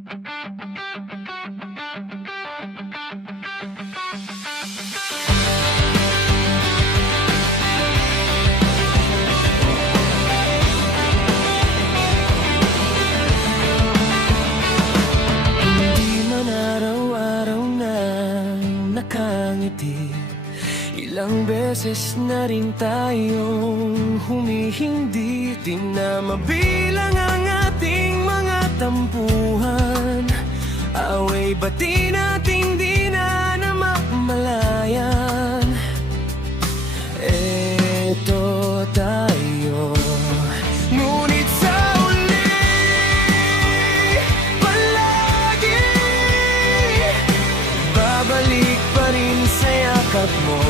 Hindi man araw-araw na nakangiti, ilang beses na rin tayong humihindi. Di na mabilang ang ating mga tampuhan, away bati nating di na namamalayan. Eto tayo, ngunit sa uli palagi babalik pa rin sa yakap mo.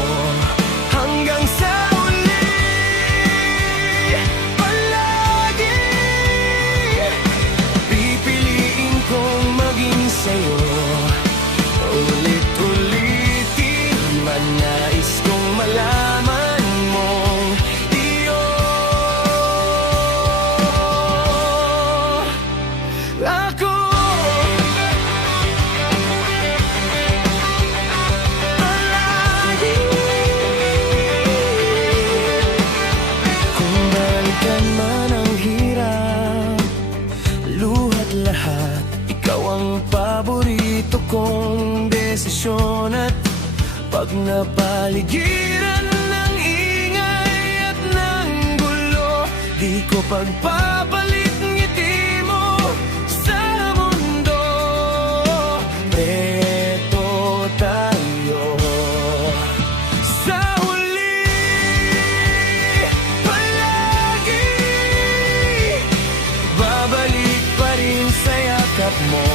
Hanggang sa uli palagi pipiliin kong maging sa'yo. Ulit-ulitin man nais kong malaman mong iyo ako. Palagi kung balikan man ang hirap, luhat lahat, ikaw ang paborito kong desisyon. At pag napaligiran ng ingay at ng gulo, di ko pagpapalit ngiti mo sa mundo. Eto tayo, sa huli palagi babalik pa rin sa yakap mo.